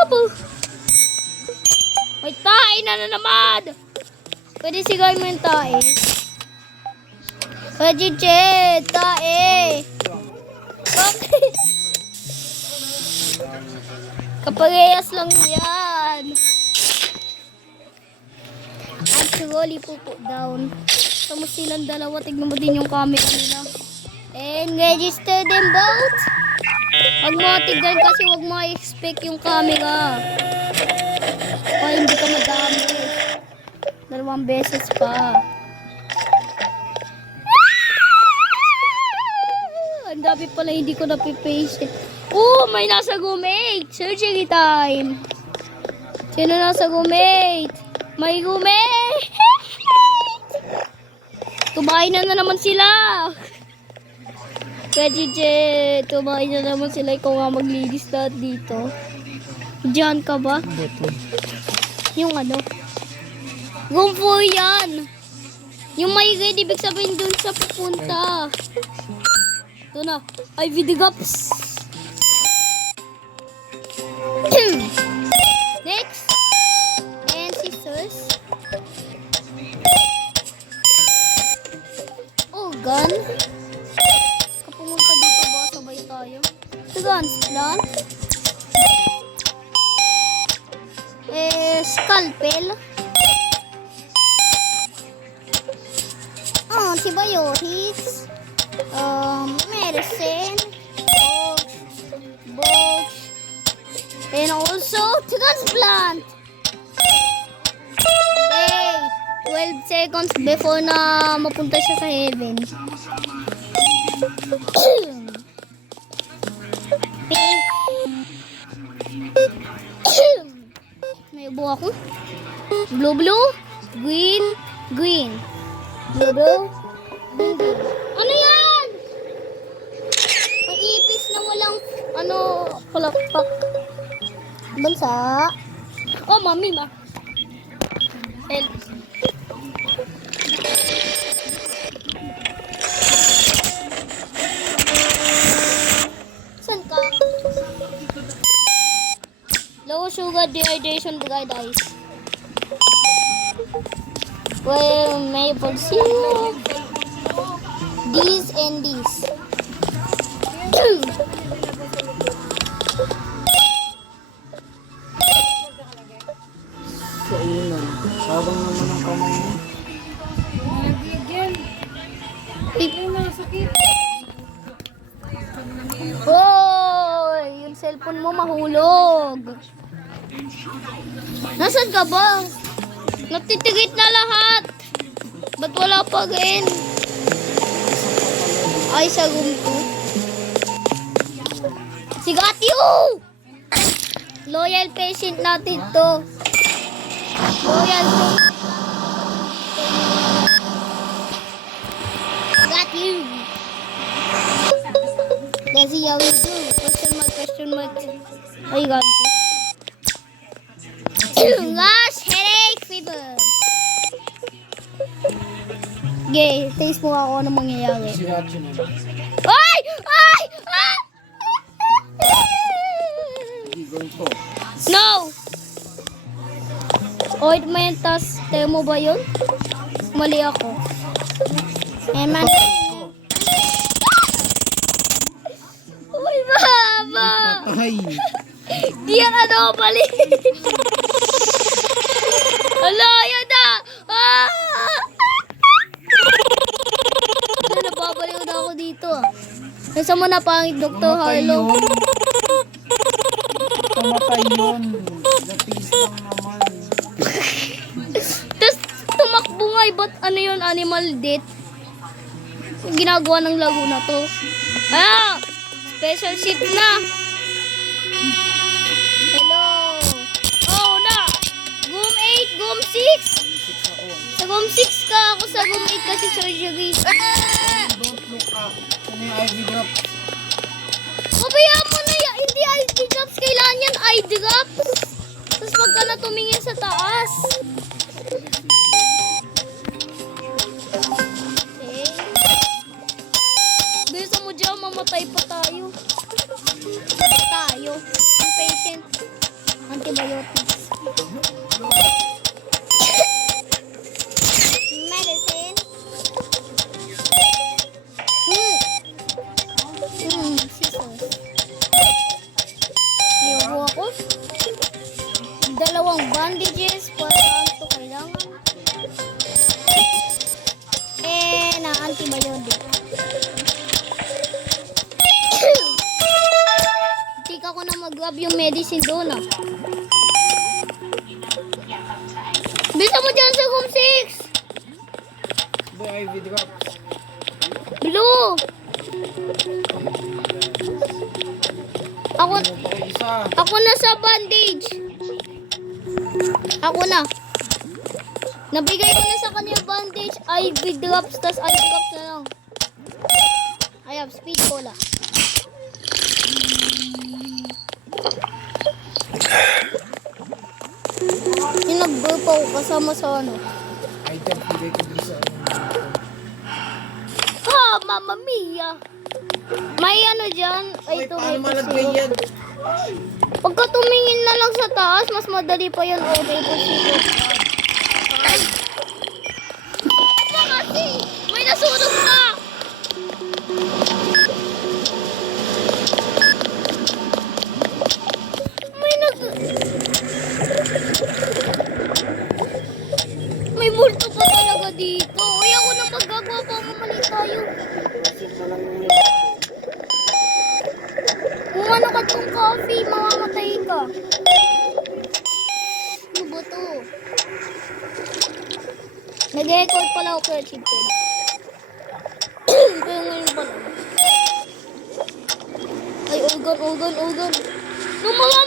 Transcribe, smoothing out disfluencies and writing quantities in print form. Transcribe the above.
Abo. May tae na naman. Pwede sigay mo yung tae. Pwede, tae. Bakit? Kaparehas lang yan. Actually, pupo down. Tama silang dalawa. Tignan mo din yung camera nila. And register them both. Huwag mo tignan kasi huwag mo expect yung camera. O hindi ka madami. 2 beses pa. Ang dami pala hindi ko napipaste. Oh, may nasa roommate. Surgery time. Sino nasa roommate? May roommate. Tumain na naman sila. Kaya tumain na naman sila. Ikaw nga maglilis lahat dito. Diyan ka ba? Yung ano? Room 4 yan. Yung may red, ibig sabihin dun sa pupunta. Ito na. Ay, vidigaps. Next. And scissors. Oh, gun. Kapumunta dito ba? Sabay tayo. Ito guns lang. Scalpel. Antibiotics. Medicine. Box. And also, transplant. Okay. 12 seconds before na mapunta siya sa heaven. Pink. May ubo ako. Blue, blue. Green, green. Blue, blue. Green, green. Ano yan? May ipis na walang, palakpak. Bansa. Oh, mami, ma. Help. Saan ka? Low sugar dehydration guys. Well, maple syrup. These and these. Sa ilan. Sabang naman ang kamay mo. Hoy! Yung cellphone mo mahulog. Nasaan ka ba? Natitigit na lahat. Ba't wala pa rin? Ay, sa room 2. Si got you! Loyal patient natin to. Loyal patient. Got you. Let's see how we do. Question mark. Ay, got you. Gosh, headache fever. Okay, taste mo ako anong mangyayari. Si Hachi na. Ay! Ay! Ay! Igol po. No! Ointment, tas mo ba yun? Mali ako. Eman. Uy, baba! Ay! Di yan mali. Hala, yun na! Ah! Nababaliw na ako dito. Nasa mo na pangit, Dr. Harlow. Tumatay yun. Lapis lang naman. Tapos tumakbo nga, ba't ano yun, animal death? Yung ginagawa ng Laguna to. Ah! Special ship na! Hello! Oh, na! Room 8, room 6! Sa room 6 ka, ako sa room 8 kasi surgery. Don't look up. Ano yung IV drop? Pabayaan mo na yan! Hindi IV drops, kailangan yan eye drops! Tapos wag ka na tumingin sa taas. Okay. Bilisan mo dyan, mamatay pa tayo. Ang patient. Ang antibiotics. Medicine. Scissors. Ayoko ako. Dalawang bandages para saan ito kailangan. Na antibiotic. Hindi ka ko na mag-grab yung medicine doon ah. Bisa mo dyan sa room 6. The IV drops. Blue. Ako na sa bandage. Ako na. Nabigay ko na sa kanya bandage. IV drops, tas IV drops na lang. I have speed cola. Yung nag-burp ako kasama sa ano. Item, bigay ko din sa Mamma mia. May ano dyan. Ay, ito may paano malagay pusiro. yan? Pagka tumingin na lang sa taas, mas madali pa yan. Oh, may pusiro. Kasi, may nasunog na. May multo pa talaga dito. Uy, ako na magagawa pa. Mamali tayo. Kung ano ka tong coffee, mamamatay ka. Ano ba to? Nag-record pala ako kaya chicken. Kaya ngayon pala. Ay, organ. Nung mga